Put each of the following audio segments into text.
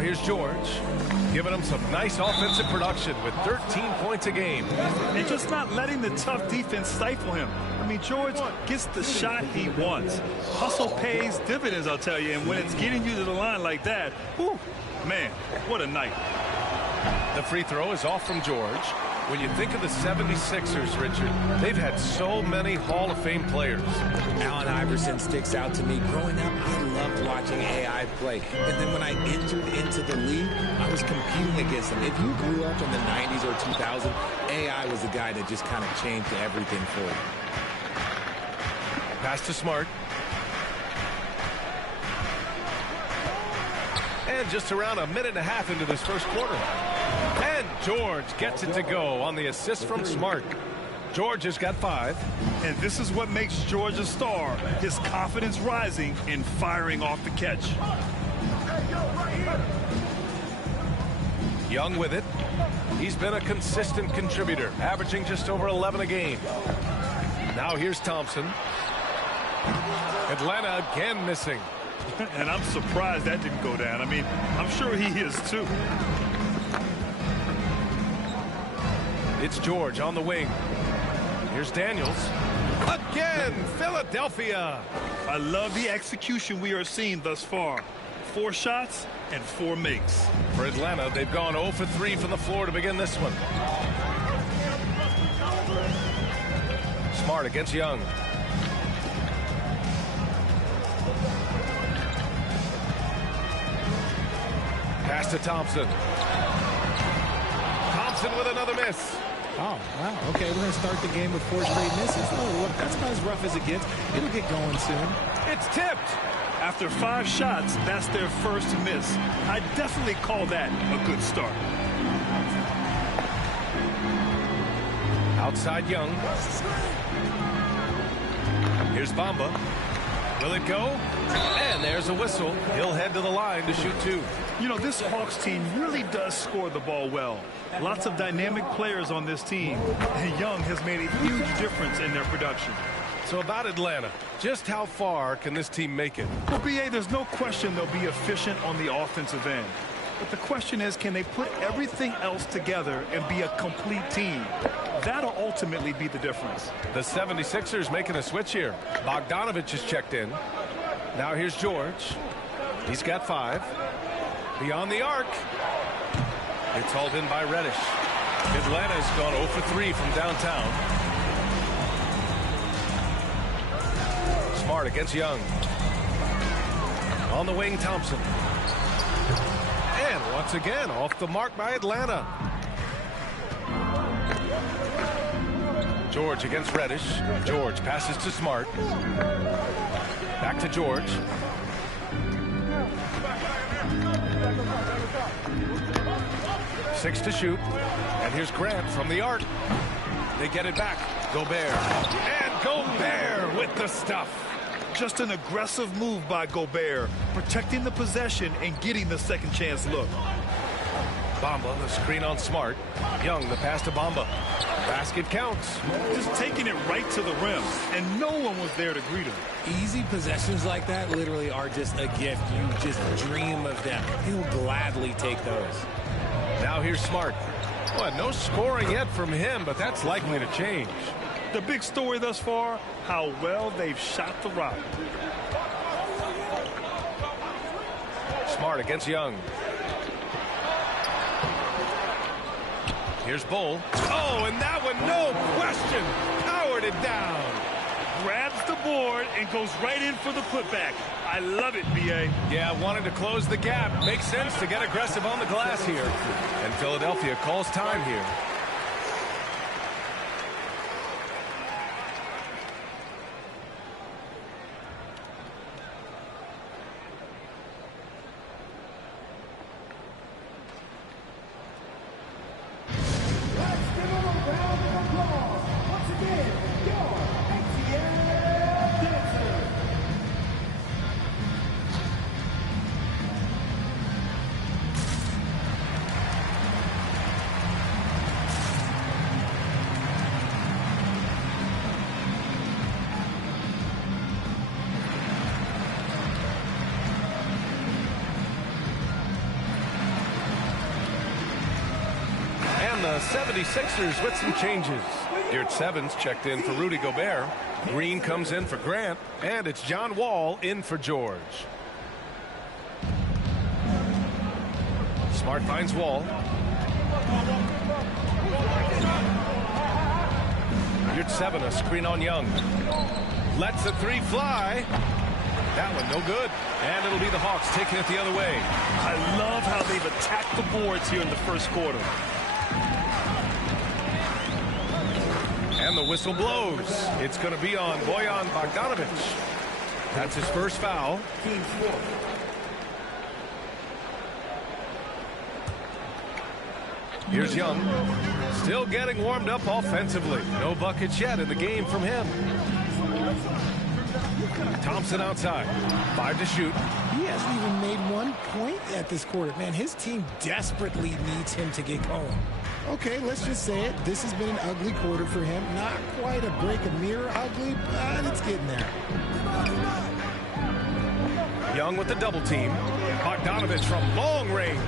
Now here's George, giving him some nice offensive production with 13 points a game. And just not letting the tough defense stifle him. I mean, George gets the shot he wants. Hustle pays dividends, I'll tell you. And when it's getting you to the line like that, whew, man, what a night. The free throw is off from George. When you think of the 76ers, Richard, they've had so many Hall of Fame players. Allen Iverson sticks out to me. Growing up, I loved watching AI play. And then when I entered into the league, I was competing against him. If you grew up in the 90s or 2000, AI was the guy that just kind of changed everything for you. Pass to Smart. And just around a minute and a half into this first quarter. And George gets it to go on the assist from Smart. George has got 5. And this is what makes George a star. His confidence rising and firing off the catch. Young with it. He's been a consistent contributor, averaging just over 11 a game. Now here's Thompson. Atlanta again missing. And I'm surprised that didn't go down. I mean, I'm sure he is too. It's George on the wing. Here's Daniels. Again, Philadelphia. I love the execution we are seeing thus far. 4 shots and 4 makes. For Atlanta, they've gone 0 for 3 from the floor to begin this one. Smart against Young. Pass to Thompson. Thompson with another miss. Oh, wow. Okay, we're going to start the game with 4 straight misses. Oh, look, that's about as rough as it gets. It'll get going soon. It's tipped. After 5 shots, that's their first miss. I definitely call that a good start. Outside Young. Here's Bamba. Will it go? And there's a whistle. He'll head to the line to shoot 2. You know, this Hawks team really does score the ball well. Lots of dynamic players on this team. And Young has made a huge difference in their production. So about Atlanta, just how far can this team make it? Well, B.A., there's no question they'll be efficient on the offensive end. But the question is, can they put everything else together and be a complete team? That'll ultimately be the difference. The 76ers making a switch here. Bogdanovich is checked in. Now here's George. He's got 5. Beyond the arc. It's hauled in by Reddish. Atlanta's gone 0 for 3 from downtown. Smart against Young. On the wing, Thompson. And once again, off the mark by Atlanta. George against Reddish. George passes to Smart. Back to George. Six to shoot. And here's Grant from the arc. They get it back. Gobert. And Gobert with the stuff. Just an aggressive move by Gobert, protecting the possession and getting the second chance look. Bamba, the screen on Smart. Young, the pass to Bamba. Basket counts. Just taking it right to the rim, and no one was there to greet him. Easy possessions like that literally are just a gift. You just dream of them. He'll gladly take those. Now here's Smart. Well, no scoring yet from him, but that's likely to change. The big story thus far, how well they've shot the rock. Smart against Young. Here's Bull. Oh, and that one, no question, powered it down. Grabs the board and goes right in for the putback. I love it, B.A. Yeah, wanted to close the gap. Makes sense to get aggressive on the glass here. And Philadelphia calls time here. And the 76ers with some changes. Yurt Evans checked in for Rudy Gobert. Green comes in for Grant. And it's John Wall in for George. Smart finds Wall. Yurt Evans, a screen on Young. Lets the three fly. That one no good. And it'll be the Hawks taking it the other way. I love how they've attacked the boards here in the first quarter. And the whistle blows. It's going to be on Bojan Bogdanovic. That's his first foul. Here's Young. Still getting warmed up offensively. No buckets yet in the game from him. Thompson outside. 5 to shoot. He hasn't even made 1 point at this quarter. Man, his team desperately needs him to get going. Okay, let's just say it. This has been an ugly quarter for him. Not quite a break a mirror ugly, but it's getting there. Young with the double team. Bogdanovic from long range.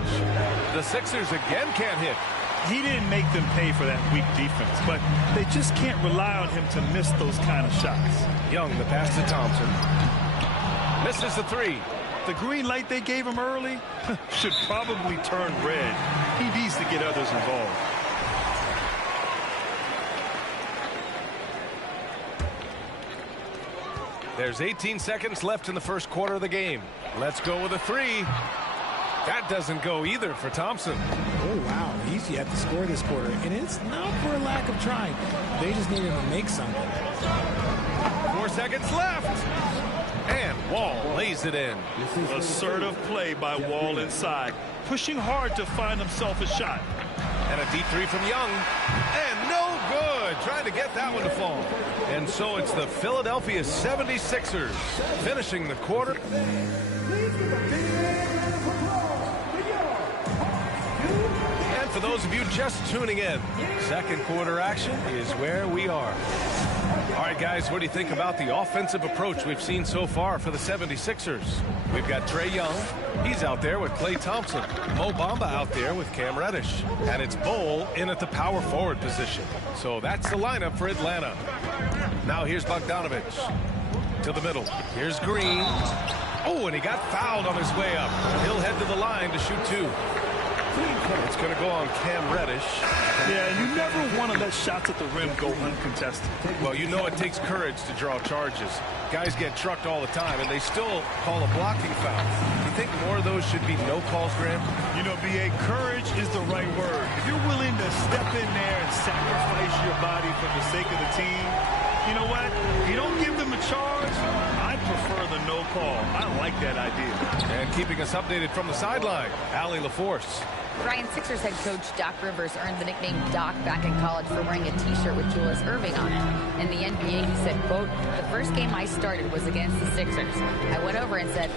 The Sixers again can't hit. He didn't make them pay for that weak defense, but they just can't rely on him to miss those kind of shots. Young, the pass to Thompson. Misses the three. The green light they gave him early should probably turn red. He needs to get others involved. There's 18 seconds left in the first quarter of the game. Let's go with a three. That doesn't go either for Thompson. Oh, wow. He's yet to score this quarter. And it's not for a lack of trying. They just need him to make something. 4 seconds left. And Wall lays it in. Assertive play by Wall inside. Pushing hard to find himself a shot. And a deep three from Young. And no good. Trying to get that one to fall. And so it's the Philadelphia 76ers finishing the quarter. And for those of you just tuning in, second quarter action is where we are. All right, guys, what do you think about the offensive approach we've seen so far for the 76ers? We've got Trae Young. He's out there with Klay Thompson. Mo Bamba out there with Cam Reddish. And it's Bol in at the power forward position. So that's the lineup for Atlanta. Now here's Bogdanovic to the middle. Here's Green. Oh, and he got fouled on his way up. He'll head to the line to shoot two. It's going to go on Cam Reddish. Yeah, you never want to let shots at the rim go uncontested. Well, you know it takes courage to draw charges. Guys get trucked all the time, and they still call a blocking foul. You think more of those should be no calls, Graham? You know, B.A., courage is the right word. If you're willing to step in there and sacrifice your body for the sake of the team, you know what? You don't give them a charge. I prefer the no call. I like that idea. And keeping us updated from the sideline, Allie LaForce. Ryan, Sixers head coach Doc Rivers earned the nickname Doc back in college for wearing a T-shirt with Julius Erving on it. In the NBA, he said, quote, "The first game I started was against the Sixers. I went over and said,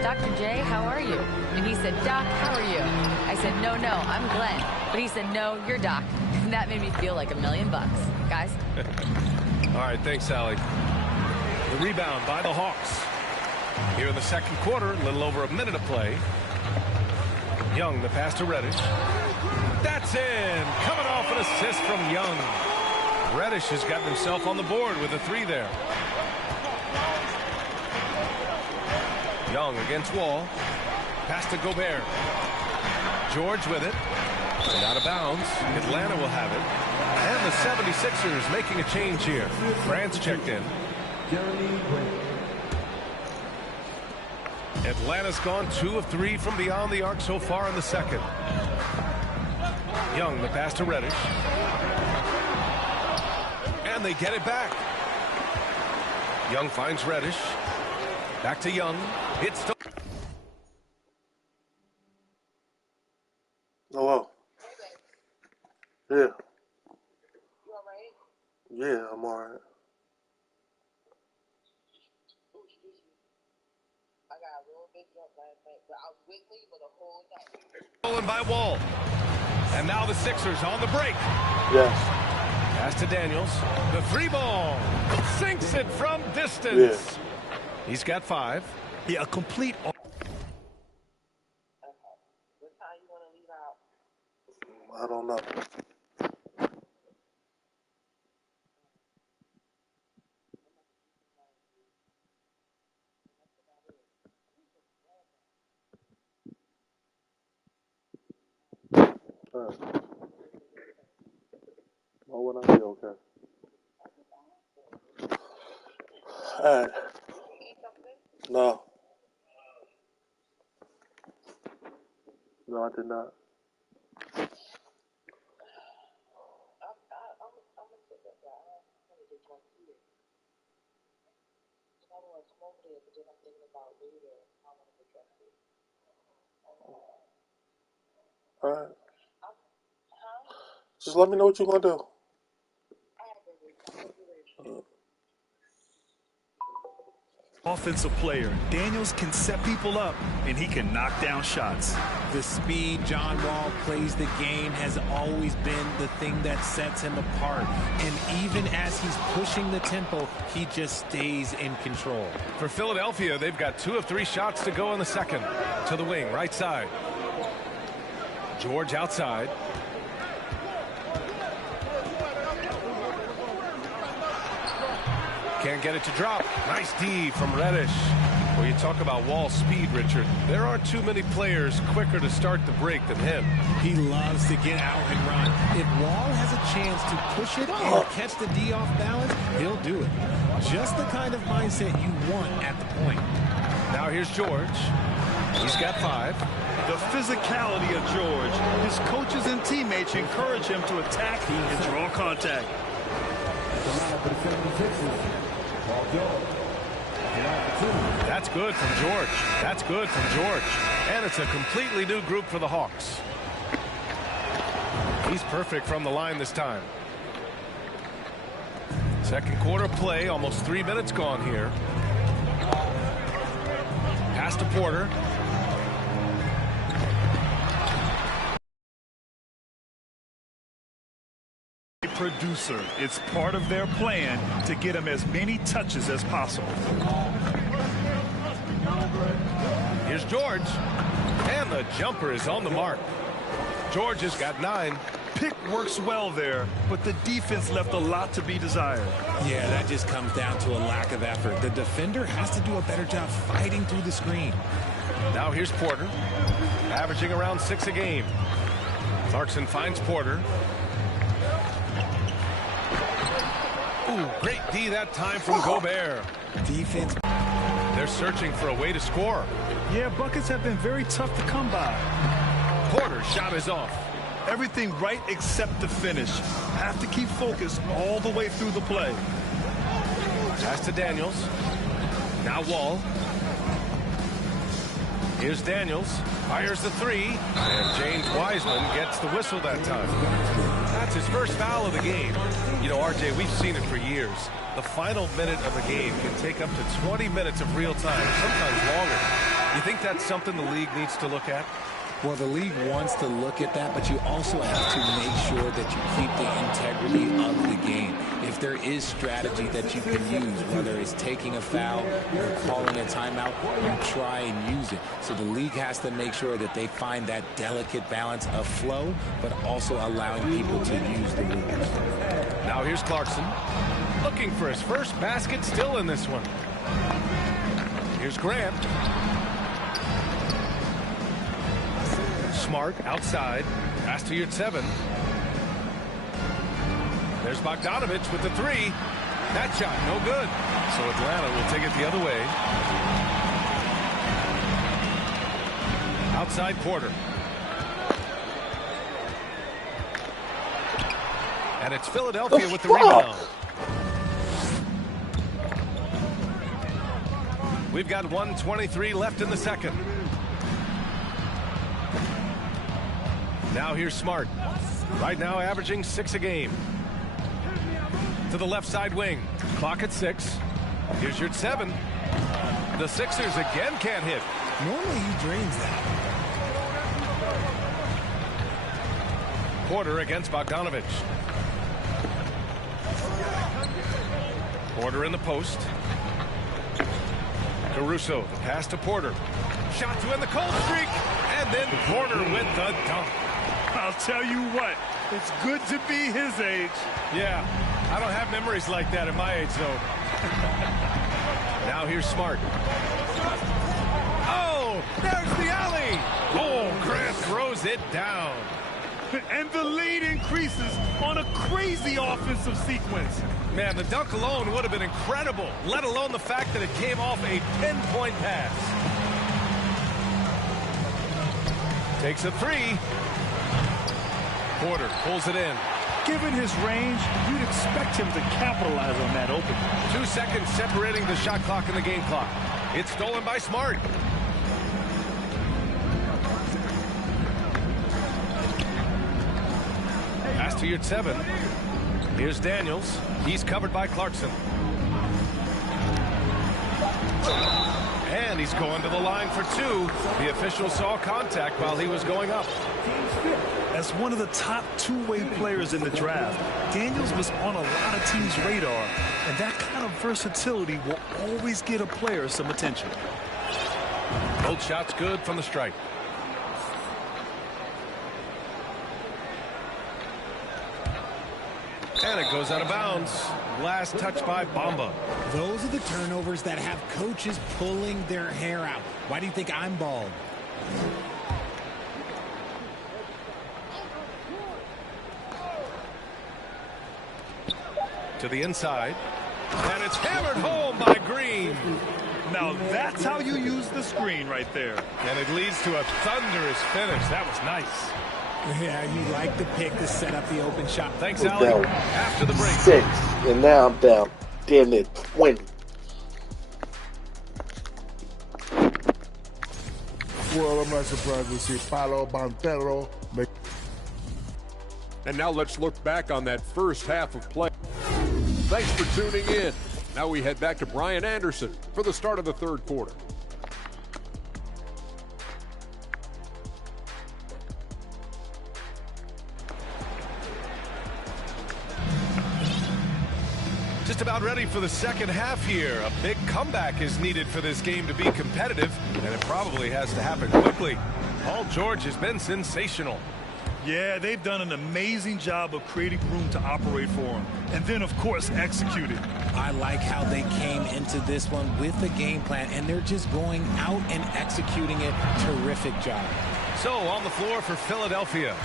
Dr. J, how are you?" And he said, "Doc, how are you?" I said, no, I'm Glenn." But he said, "No, you're Doc." And that made me feel like $1 million. Guys. All right, thanks, Allie. The rebound by the Hawks. Here in the second quarter, a little over a minute of play. Young, the pass to Reddish. That's in. Coming off an assist from Young. Reddish has gotten himself on the board with a three there. Young against Wall. Pass to Gobert. George with it. And out of bounds. Atlanta will have it. And the 76ers making a change here. Grant's checked in. Atlanta's gone 2 of 3 from beyond the arc so far in the second. Young, the pass to Reddish. And they get it back. Young finds Reddish. Back to Young. It's still. Hello. Yeah. You alright? Yeah, I'm alright. Stolen by Wall. And now the Sixers on the break. Yes. Pass to Daniels. The three ball. Sinks it from distance. Yeah. He's got 5. Yeah, a complete. What time you want to leave out? I don't know. Why would I be okay? Alright. No. No, I did not. Alright. Just let me know what you're gonna do. Offensive player. Daniels can set people up, and he can knock down shots. The speed John Wall plays the game has always been the thing that sets him apart. And even as he's pushing the tempo, he just stays in control. For Philadelphia, they've got 2 of 3 shots to go in the second. To the wing, right side. George outside. Can't get it to drop. Nice D from Reddish. Well, you talk about Wall's speed, Richard. There aren't too many players quicker to start the break than him. He loves to get out and run. If Wall has a chance to push it and catch the D off balance, he'll do it. Just the kind of mindset you want at the point. Now here's George. He's got 5. The physicality of George. His coaches and teammates encourage him to attack and draw contact. That's good from George. That's good from George. And it's a completely new group for the Hawks. He's perfect from the line this time. Second quarter play, almost 3 minutes gone here. Pass to Porter. Producer. It's part of their plan to get him as many touches as possible. Here's George. And the jumper is on the mark. George has got 9. Pick works well there, but the defense left a lot to be desired. Yeah, that just comes down to a lack of effort. The defender has to do a better job fighting through the screen. Now here's Porter. Averaging around 6 a game. Clarkson finds Porter. Ooh, great D that time from Gobert. Defense. They're searching for a way to score. Yeah, buckets have been very tough to come by. Porter's shot is off. Everything right except the finish. Have to keep focused all the way through the play. Pass to Daniels. Now Wall. Here's Daniels. Fires the 3. And James Wiseman gets the whistle that time. That's his first foul of the game. You know, RJ, we've seen it for years. The final minute of a game can take up to 20 minutes of real time, sometimes longer. You think that's something the league needs to look at? Well, the league wants to look at that, but you also have to make sure that you keep the integrity of the game. If there is strategy that you can use, whether it's taking a foul or calling a timeout, you try and use it. So the league has to make sure that they find that delicate balance of flow, but also allowing people to use the rules. Now here's Clarkson. Looking for his first basket, still in this one. Here's Grant. Smart outside. Pass to Yurtseven. There's Bogdanovich with the 3. That shot no good. So Atlanta will take it the other way. Outside Porter. And it's Philadelphia with the rebound. We've got 1:23 left in the second. Now here's Smart. Right now averaging 6 a game. To the left side wing. Clock at 6. Here's your 7. The Sixers again can't hit. Normally he drains that. Porter against Bogdanovich. Porter in the post. Caruso, the pass to Porter. Shot to end the cold streak. And then Porter with the dunk. I'll tell you what, it's good to be his age. Yeah, I don't have memories like that at my age, though. Now here's Smart. Oh, there's the alley. Oh, Grant throws it down. And the lead increases on a crazy offensive sequence. Man, the dunk alone would have been incredible, let alone the fact that it came off a 10-point pass. Takes a three. Porter pulls it in. Given his range, you'd expect him to capitalize on that opening. 2 seconds separating the shot clock and the game clock. It's stolen by Smart. Pass to your 7. Here's Daniels. He's covered by Clarkson. And he's going to the line for 2. The official saw contact while he was going up. As one of the top two-way players in the draft, Daniels was on a lot of teams' radar, and that kind of versatility will always get a player some attention. Both shots good from the stripe. And it goes out of bounds. Last touch by Bamba. Those are the turnovers that have coaches pulling their hair out. Why do you think I'm bald? To the inside. And it's hammered home by Green. Now that's how you use the screen right there. And it leads to a thunderous finish. That was nice. Yeah, you like the pick to set up the open shot. Thanks, We're Ali. down After the break. 6, and now I'm down damn near 20. Well, I'm not surprised to see Paolo Banchero make. And now let's look back on that first half of play. Thanks for tuning in. Now we head back to Brian Anderson for the start of the third quarter. Just about ready for the second half here. A big comeback is needed for this game to be competitive, and it probably has to happen quickly. Paul George has been sensational. Yeah, they've done an amazing job of creating room to operate for him. And then, of course, execute it. I like how they came into this one with the game plan, and they're just going out and executing it. Terrific job. So, on the floor for Philadelphia,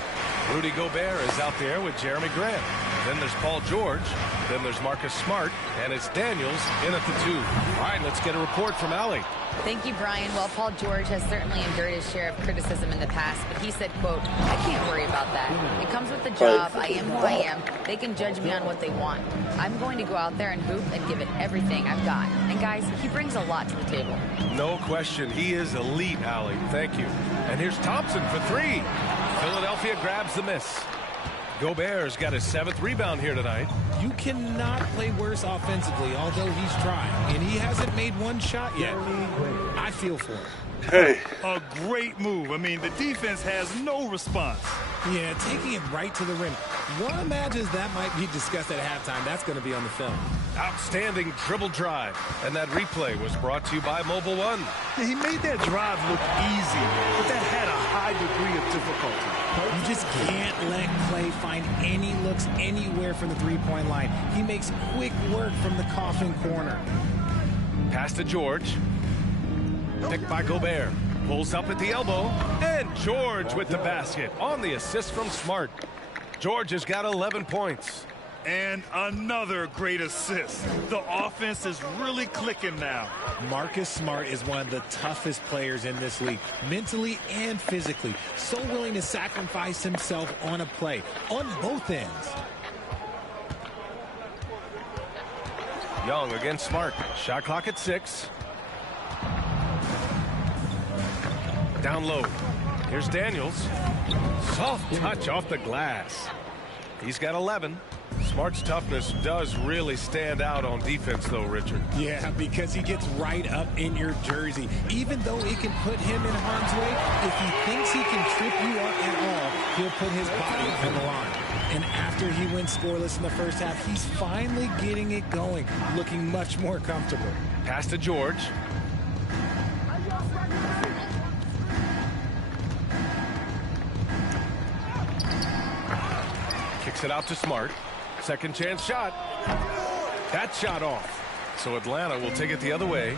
Rudy Gobert is out there with Jeremy Grant. Then there's Paul George. Then there's Marcus Smart. And it's Daniels in at the 2. All right, let's get a report from Allie. Thank you, Brian. Well, Paul George has certainly endured his share of criticism in the past, but he said, quote, I can't worry about that. It comes with the job. I am who I am. They can judge me on what they want. I'm going to go out there and hoop and give it everything I've got. And guys, he brings a lot to the table. No question. He is elite, Allie. Thank you. And here's Thompson for 3. Philadelphia grabs the miss. Gobert's got his 7th rebound here tonight. You cannot play worse offensively, although he's trying. And he hasn't made one shot yet. I feel for him. Hey. A great move. I mean, the defense has no response. Yeah, taking it right to the rim. One imagines that might be discussed at halftime. That's going to be on the film. Outstanding dribble drive. And that replay was brought to you by Mobile One. Yeah, he made that drive look easy, but that had a high degree of difficulty. You just can't let Clay find any looks anywhere from the three-point line. He makes quick work from the coffin corner. Pass to George. Picked by Gobert. Pulls up at the elbow. And George with the basket on the assist from Smart. George has got 11 points. And another great assist. The offense is really clicking now. Marcus Smart is one of the toughest players in this league, mentally and physically. So willing to sacrifice himself on a play, on both ends. Young against Smart. Shot clock at 6. Down low. Here's Daniels. Soft touch off the glass. He's got 11. Smart's toughness does really stand out on defense, though, Richard. Yeah, because he gets right up in your jersey. Even though it can put him in harm's way, if he thinks he can trip you up at all, he'll put his body on the line. And after he went scoreless in the first half, he's finally getting it going, looking much more comfortable. Pass to George. Kicks it out to Smart. Second chance shot. That shot off. So Atlanta will take it the other way.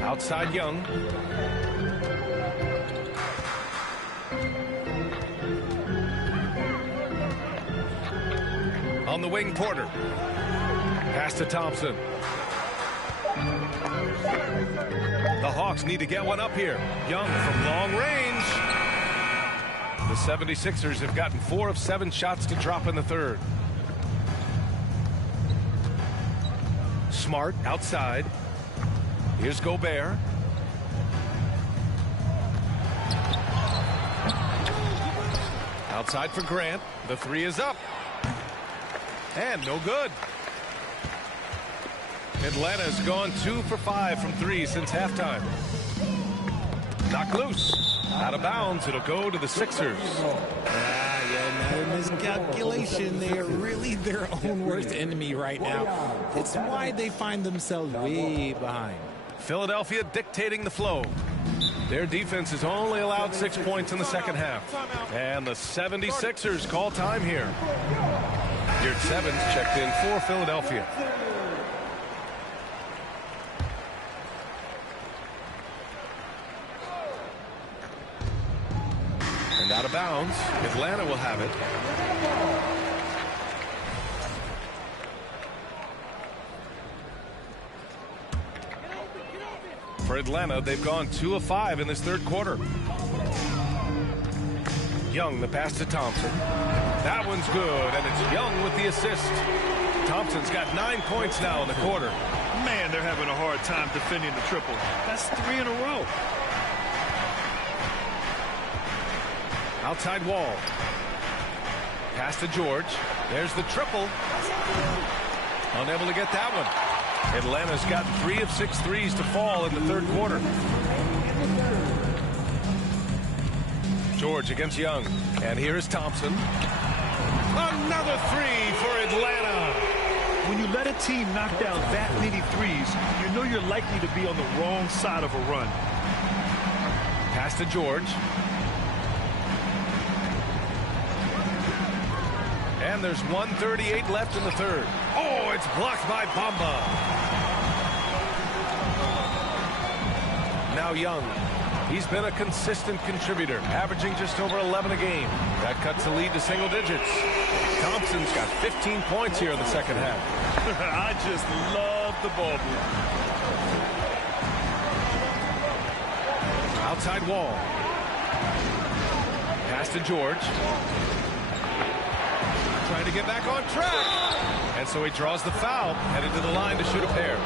Outside Young. On the wing, Porter. Pass to Thompson. The Hawks need to get one up here. Young from long range. The 76ers have gotten 4 of 7 shots to drop in the third. Smart outside. Here's Gobert. Outside for Grant. The 3 is up. And no good. Atlanta's gone 2 for 5 from 3 since halftime. Knocked loose. Out of bounds. It'll go to the Sixers. Another miscalculation. They are really their own worst enemy right now. It's why they find themselves way behind. Philadelphia dictating the flow. Their defense has only allowed 6 points in the second half. And the 76ers call time here. Geert Sevens checked in for Philadelphia. And out of bounds. Atlanta will have it. For Atlanta, they've gone 2 of 5 in this third quarter. Young, the pass to Thompson. That one's good, and it's Young with the assist. Thompson's got 9 points now in the quarter. Man, they're having a hard time defending the triple. That's 3 in a row. Outside Wall. Pass to George. There's the triple. Unable to get that one. Atlanta's got 3 of 6 threes to fall in the third quarter. George against Young. And here is Thompson. Another 3 for Atlanta. When you let a team knock down that many threes, you know you're likely to be on the wrong side of a run. Pass to George. And there's 1:38 left in the third. Oh, it's blocked by Bamba. Now Young. He's been a consistent contributor, averaging just over 11 a game. That cuts the lead to single digits. Thompson's got 15 points here in the second half. I just love the ball movement. Outside Wall. Pass to George. Trying to get back on track. And so he draws the foul, headed to the line to shoot a pair.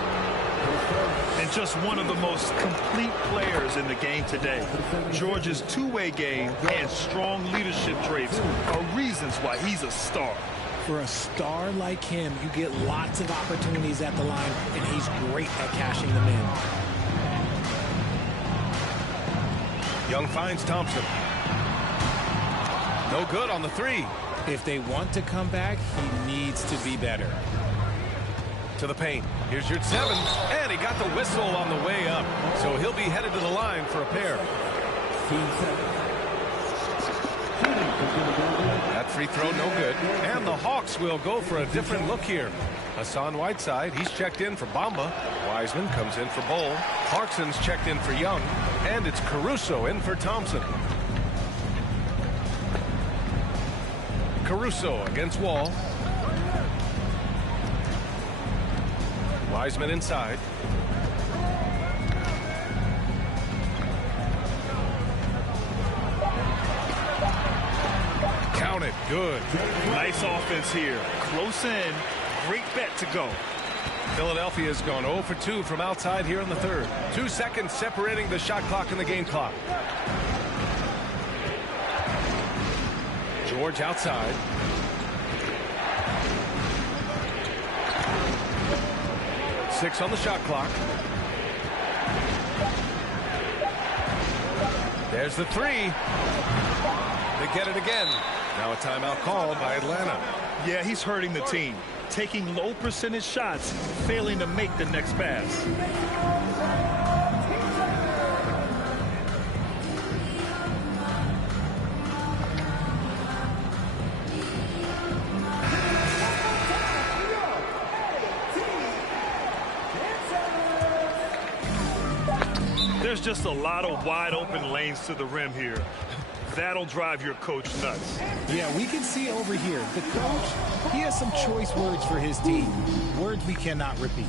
And just one of the most complete players in the game today. George's two-way game and strong leadership traits are reasons why he's a star. For a star like him, you get lots of opportunities at the line, and he's great at cashing them in. Young finds Thompson. No good on the 3. If they want to come back, he needs to be better. To the paint. Here's Geert Sevens. And he got the whistle on the way up. So he'll be headed to the line for a pair. That free throw no good. And the Hawks will go for a different look here. Hassan Whiteside, he's checked in for Bamba. Wiseman comes in for Bull. Clarkson's checked in for Young. And it's Caruso in for Thompson. Caruso against Wall. Wiseman inside. Count it. Good. Nice offense here. Close in. Great bet to go. Philadelphia's gone 0 for 2 from outside here in the third. 2 seconds separating the shot clock and the game clock. George outside. Six on the shot clock. There's the 3. They get it again. Now a timeout called by Atlanta. Yeah, he's hurting the team. Taking low percentage shots, failing to make the next pass. just a lot of wide open lanes to the rim here. That'll drive your coach nuts. Yeah, we can see over here. The coach, he has some choice words for his team. Words we cannot repeat.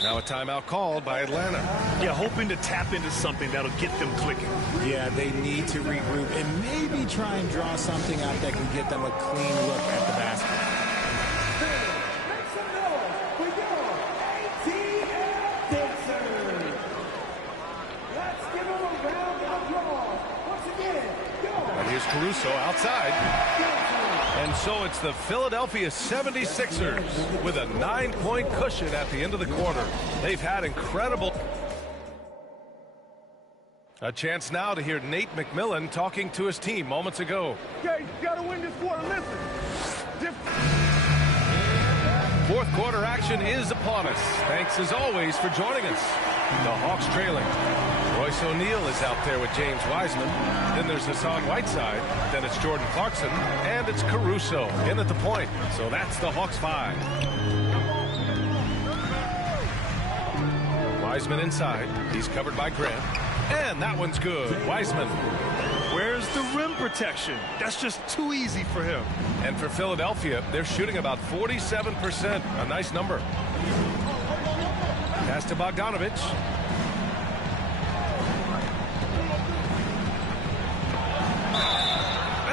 Now a timeout called by Atlanta. Yeah, hoping to tap into something that'll get them clicking. Yeah, they need to regroup and maybe try and draw something up that can get them a clean look at the basket. And here's Caruso outside. And so it's the Philadelphia 76ers with a 9-point cushion at the end of the quarter. They've had incredible... A chance now to hear Nate McMillan talking to his team moments ago. Okay, you gotta win this quarter. Listen. Fourth quarter action is upon us. Thanks as always for joining us. The Hawks trailing. Royce O'Neal is out there with James Wiseman. Then there's Hassan Whiteside. Then it's Jordan Clarkson. And it's Caruso in at the point. So that's the Hawks 5. Wiseman inside. He's covered by Grant. And that one's good. Wiseman. Where's the rim protection? That's just too easy for him. And for Philadelphia, they're shooting about 47%. A nice number. Pass to Bogdanovich.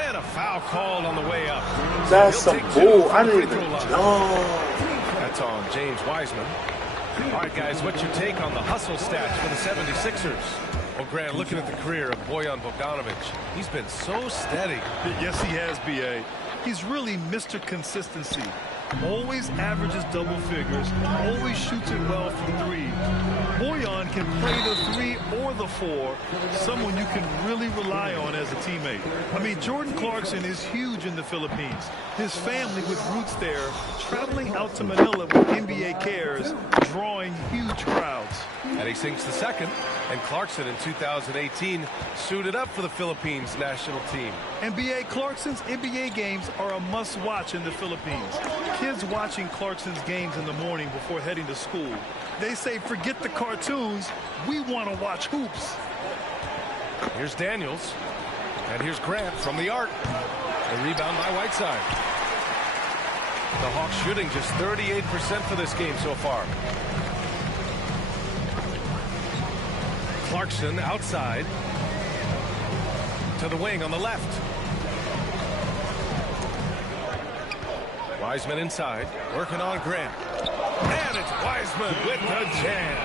And a foul called on the way up. That's some bull. I didn't even know. That's on James Wiseman. All right, guys, what's your take on the hustle stats for the 76ers? Well, Grant, looking at the career of Bojan Bogdanovic, he's been so steady. Yes, he has, B.A. He's really Mr. Consistency. Always averages double figures, always shoots it well from three. Bojan can play the 3 or the 4, someone you can really rely on as a teammate. I mean, Jordan Clarkson is huge in the Philippines. His family with roots there, traveling out to Manila with NBA cares, drawing huge crowds. And he sinks the second, and Clarkson in 2018 suited up for the Philippines national team. NBA Clarkson's NBA games are a must-watch in the Philippines. Kids watching Clarkson's games in the morning before heading to school. They say, forget the cartoons, we want to watch hoops. Here's Daniels, and here's Grant from the arc. A rebound by Whiteside. The Hawks shooting just 38% for this game so far. Clarkson outside to the wing on the left. Wiseman inside, working on Grant. And it's Wiseman with the jam.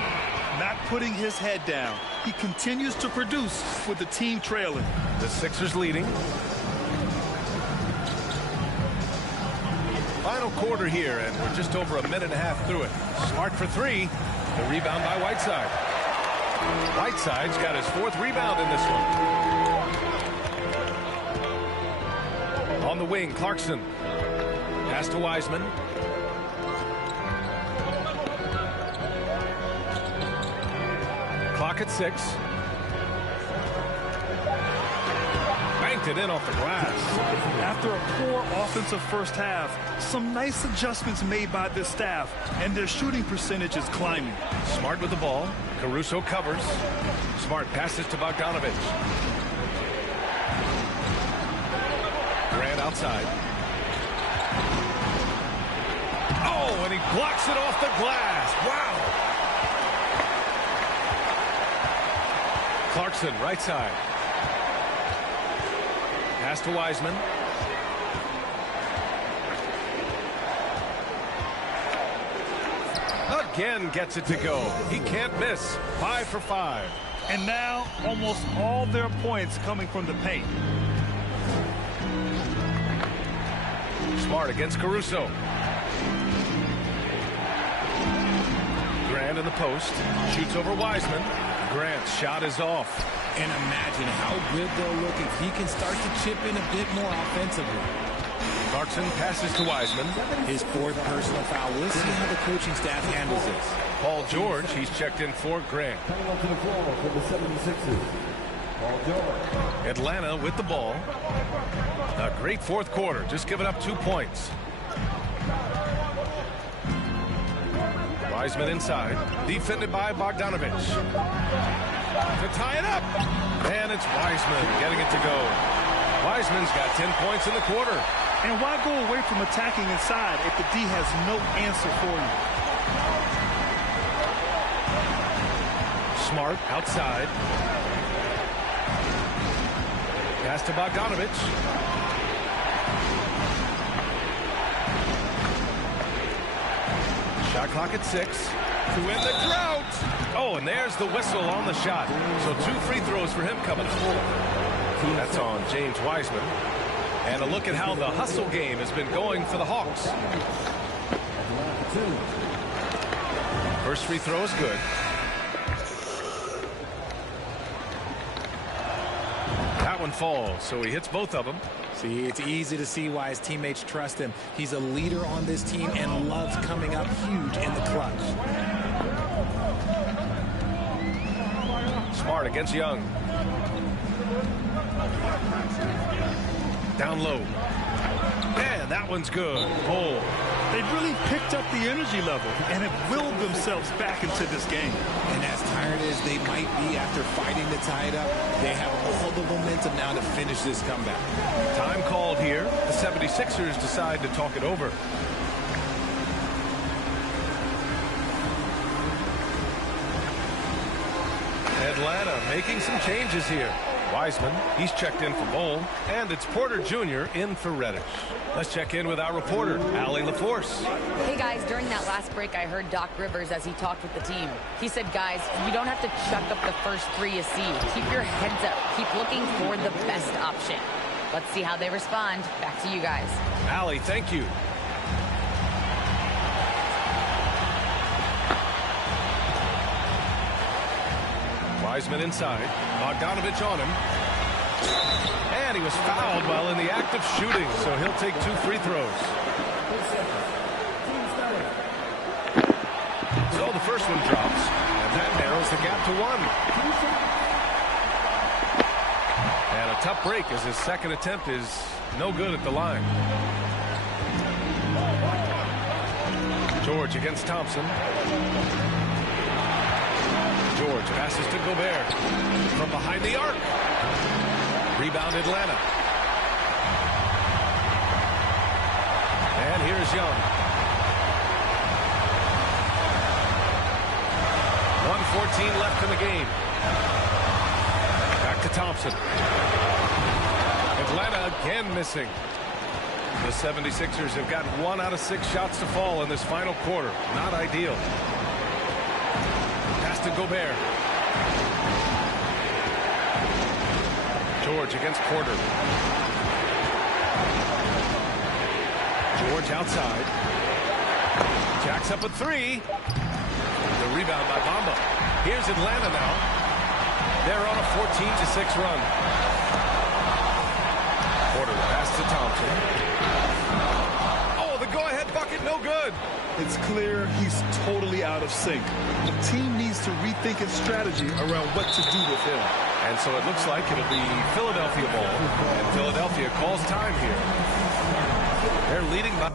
Not putting his head down. He continues to produce with the team trailing. The Sixers leading. Final quarter here, and we're just over a minute and a half through it. Smart for 3. The rebound by Whiteside. Whiteside's got his 4th rebound in this one. On the wing, Clarkson. Pass to Wiseman. Clock at 6. Banked it in off the glass. After a poor offensive first half, some nice adjustments made by this staff, and their shooting percentage is climbing. Smart with the ball. Caruso covers. Smart passes to Bogdanovich. Grant outside. Oh, and he blocks it off the glass. Wow. Clarkson, right side. Pass to Wiseman. Again gets it to go. He can't miss. 5 for 5. And now almost all their points coming from the paint. Smart against Caruso. Grant in the post. Shoots over Wiseman. Grant's shot is off. And imagine how good they'll look if he can start to chip in a bit more offensively. Clarkson passes to Wiseman. His 4th personal foul. We'll see how the coaching staff handles this. Paul George, he's checked in for Grant. Atlanta with the ball. A great fourth quarter, just giving up 2 points. Wiseman inside, defended by Bogdanovich. To tie it up, and it's Wiseman getting it to go. Wiseman's got 10 points in the quarter. And why go away from attacking inside if the D has no answer for you? Smart outside. Pass to Bogdanovich. Shot clock at 6. To end the drought. Oh, and there's the whistle on the shot. So 2 free throws for him coming up. That's on James Wiseman. And a look at how the hustle game has been going for the Hawks. First free throw is good. That one falls, so he hits both of them. See, it's easy to see why his teammates trust him. He's a leader on this team and loves coming up huge in the clutch. Smart against Young. Down low. And that one's good. Bull. They've really picked up the energy level and have willed themselves back into this game. And as tired as they might be after fighting to tie it up, they have all the momentum now to finish this comeback. Time called here. The 76ers decide to talk it over. Atlanta making some changes here. Wiseman, he's checked in for Bowl, and it's Porter Jr. in for Reddish. Let's check in with our reporter, Allie LaForce. Hey guys, during that last break, I heard Doc Rivers as he talked with the team. He said, guys, you don't have to chuck up the first 3 you see. Keep your heads up. Keep looking for the best option. Let's see how they respond. Back to you guys. Allie, thank you. Wiseman inside. Bogdanovich on him. And he was fouled while in the act of shooting, so he'll take 2 free throws. So the first one drops, and that narrows the gap to 1. And a tough break as his second attempt is no good at the line. George against Thompson. George passes to Gobert from behind the arc. Rebound Atlanta. And here's Young. 1:14 left in the game. Back to Thompson. Atlanta again missing. The 76ers have got 1 out of 6 shots to fall in this final quarter. Not ideal. To Gobert. George against Porter. George outside. Jacks up a 3. The rebound by Bamba. Here's Atlanta now. They're on a 14-6 run. Porter pass to Thompson. Oh, the go-ahead bucket, no good. It's clear he's totally out of sync. The team needs to rethink its strategy around what to do with him. And so it looks like it'll be Philadelphia ball. And Philadelphia calls time here. They're leading by...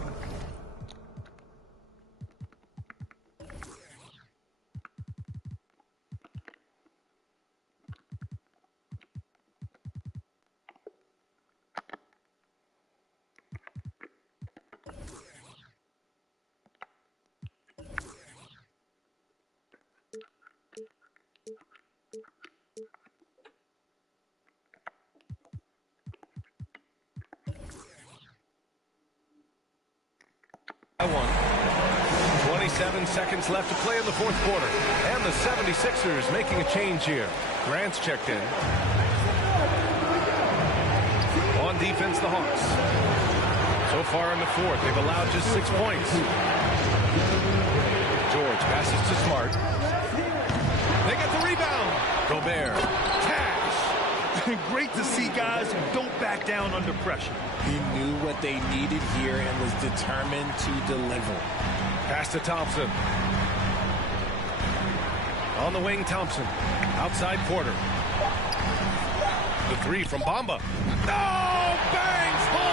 One. 27 seconds left to play in the fourth quarter. And the 76ers making a change here. Grant's checked in. On defense, the Hawks. So far in the fourth, they've allowed just 6 points. George passes to Smart. They get the rebound. Gobert. Cash. Great to see guys who don't back down under pressure. He knew what they needed here and was determined to deliver. Pass to Thompson. On the wing, Thompson. Outside Porter. The 3 from Bamba. Oh, bangs home.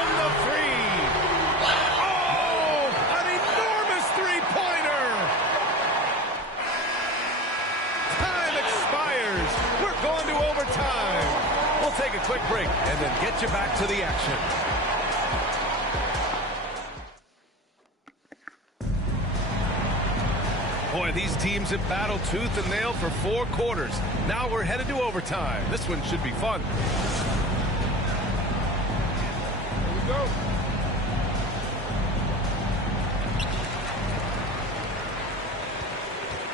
quick break and then get you back to the action. Boy, these teams have battled tooth and nail for 4 quarters. Now we're headed to overtime. This one should be fun. Here we go.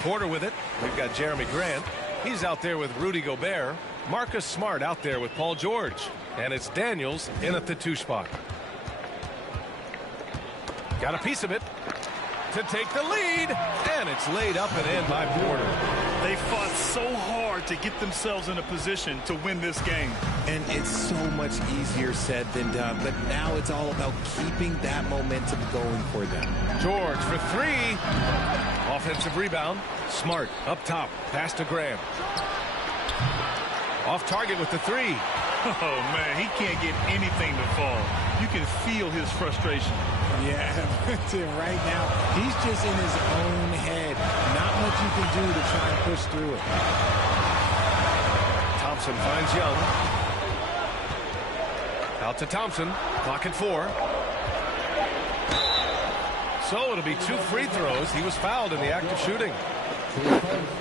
Porter with it. We've got Jeremy Grant. He's out there with Rudy Gobert. Marcus Smart out there with Paul George. And it's Daniels in at the 2 spot. Got a piece of it to take the lead. And it's laid up and in by Porter. They fought so hard to get themselves in a position to win this game. And it's so much easier said than done. But now it's all about keeping that momentum going for them. George for 3. Offensive rebound. Smart up top. Pass to Graham. Off target with the 3. Oh, man, he can't get anything to fall. You can feel his frustration. Yeah, right now, he's just in his own head. Not much you can do to try and push through it. Thompson finds Young. Out to Thompson. Clock at 4. So it'll be 2 free throws. He was fouled in the act of shooting.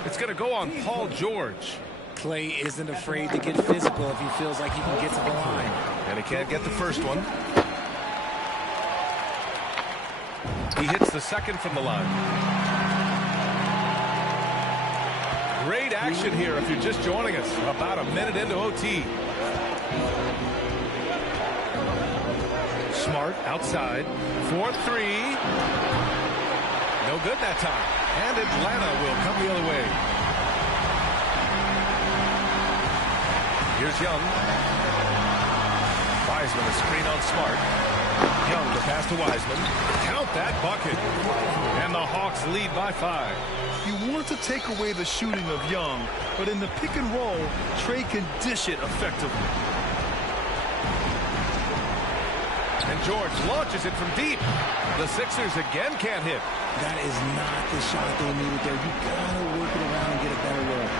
It's going to go on Paul George. Clay isn't afraid to get physical if he feels like he can get to the line. And he can't get the first one. He hits the second from the line. Great action here if you're just joining us. About a minute into OT. Smart outside. 4-3. No good that time. And Atlanta will come the other way. Here's Young. Wiseman, a screen on Smart. Young, the pass to Wiseman. Count that bucket. And the Hawks lead by 5. You want to take away the shooting of Young, but in the pick and roll, Trey can dish it effectively. And George launches it from deep. The Sixers again can't hit. That is not the shot they needed there. You gotta work it around and get a better look.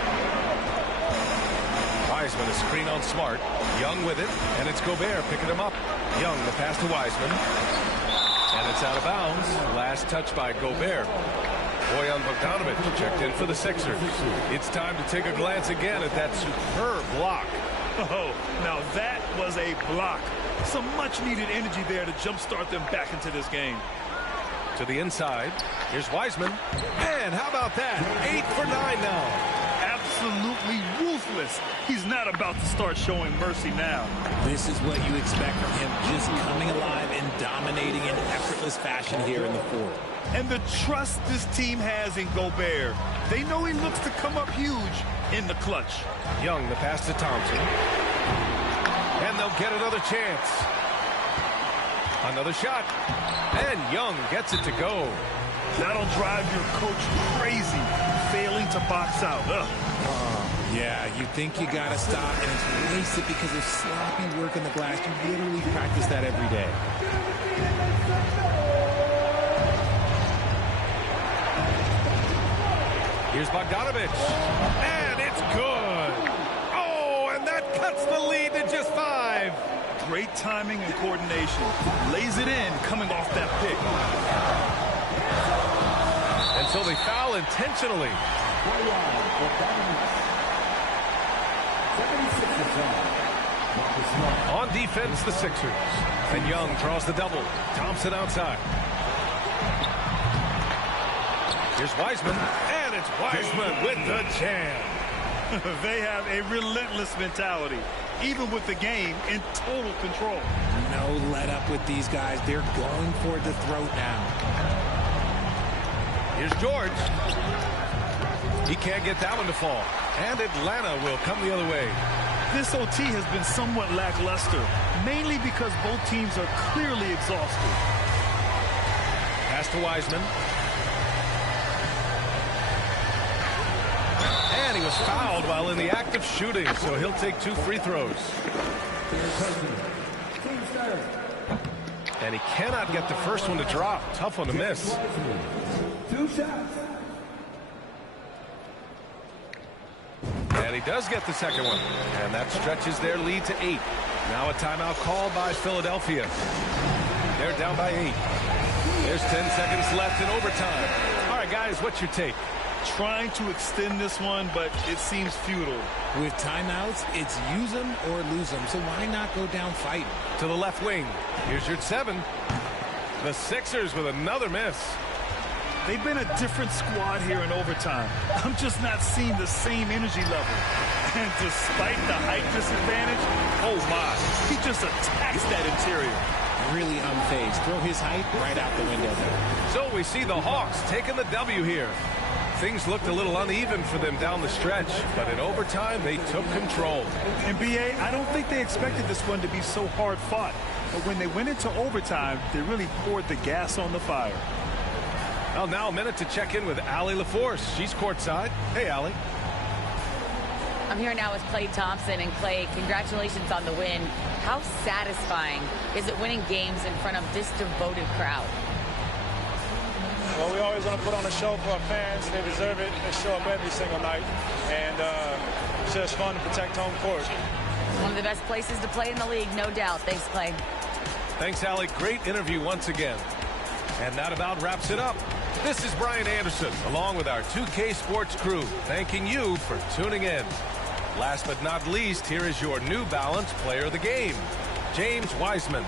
Wiseman, a screen on Smart. Young with it, and it's Gobert picking him up. Young, the pass to Wiseman. And it's out of bounds. Last touch by Gobert. Bojan Bogdanović checked in for the Sixers. It's time to take a glance again at that superb block. Oh, now that was a block. Some much-needed energy there to jumpstart them back into this game. To the inside. Here's Wiseman. And how about that? 8 for 9 now. Absolutely ruthless. He's not about to start showing mercy now. This is what you expect from him, just coming alive and dominating in effortless fashion here in the 4th. And the trust this team has in Gobert. They know he looks to come up huge in the clutch. Young, the pass to Thompson. And they'll get another chance. Another shot. And Young gets it to go. That'll drive your coach crazy, failing to box out. Yeah, you think you got to stop, and it's wasted because of sloppy work on the glass. You literally practice that every day. Here's Bogdanović. And it's good. Oh, and that cuts the lead to just 5. Great timing and coordination. Lays it in coming off that pick. And so they foul intentionally. On defense, the Sixers. And Young draws the double. Thompson outside. Here's Wiseman. And it's Wiseman with the jam. They have a relentless mentality, even with the game in total control. No let up with these guys. They're going for the throat now. Here's George. He can't get that one to fall. And Atlanta will come the other way. This OT has been somewhat lackluster, mainly because both teams are clearly exhausted. Pass to Wiseman. And he was fouled while in the act of shooting, so he'll take 2 free throws. And he cannot get the first one to drop. Tough one to miss. 2 shots. And he he does get the second one. And that stretches their lead to 8. Now a timeout called by Philadelphia. They're down by 8. There's 10 seconds left in overtime. All right, guys, what's your take? Trying to extend this one, but it seems futile. With timeouts, it's use them or lose them. So why not go down fighting? To the left wing. Here's your 7. The Sixers with another miss. They've been a different squad here in overtime. I'm just not seeing the same energy level. And despite the height disadvantage, oh my, he just attacks that interior. Really unfazed. Throw his height right out the window there. So we see the Hawks taking the W here. Things looked a little uneven for them down the stretch, but in overtime, they took control. And B.A., I don't think they expected this one to be so hard fought. But when they went into overtime, they really poured the gas on the fire. Well, now a minute to check in with Allie LaForce. She's courtside. Hey, Allie. I'm here now with Klay Thompson. And Klay, congratulations on the win. How satisfying is it winning games in front of this devoted crowd? Well, we always want to put on a show for our fans. They deserve it. They show up every single night. And it's just fun to protect home court. One of the best places to play in the league, no doubt. Thanks, Klay. Thanks, Allie. Great interview once again. And that about wraps it up. This is Brian Anderson, along with our 2K Sports crew, thanking you for tuning in. Last but not least, here is your New Balance Player of the Game, James Wiseman.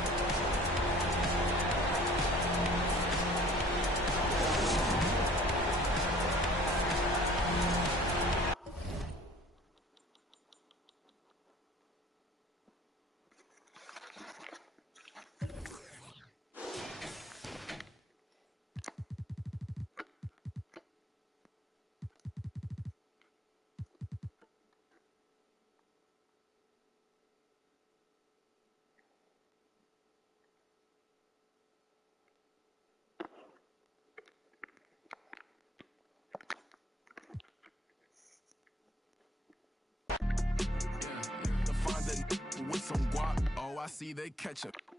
With some guap, oh, I see they catch up.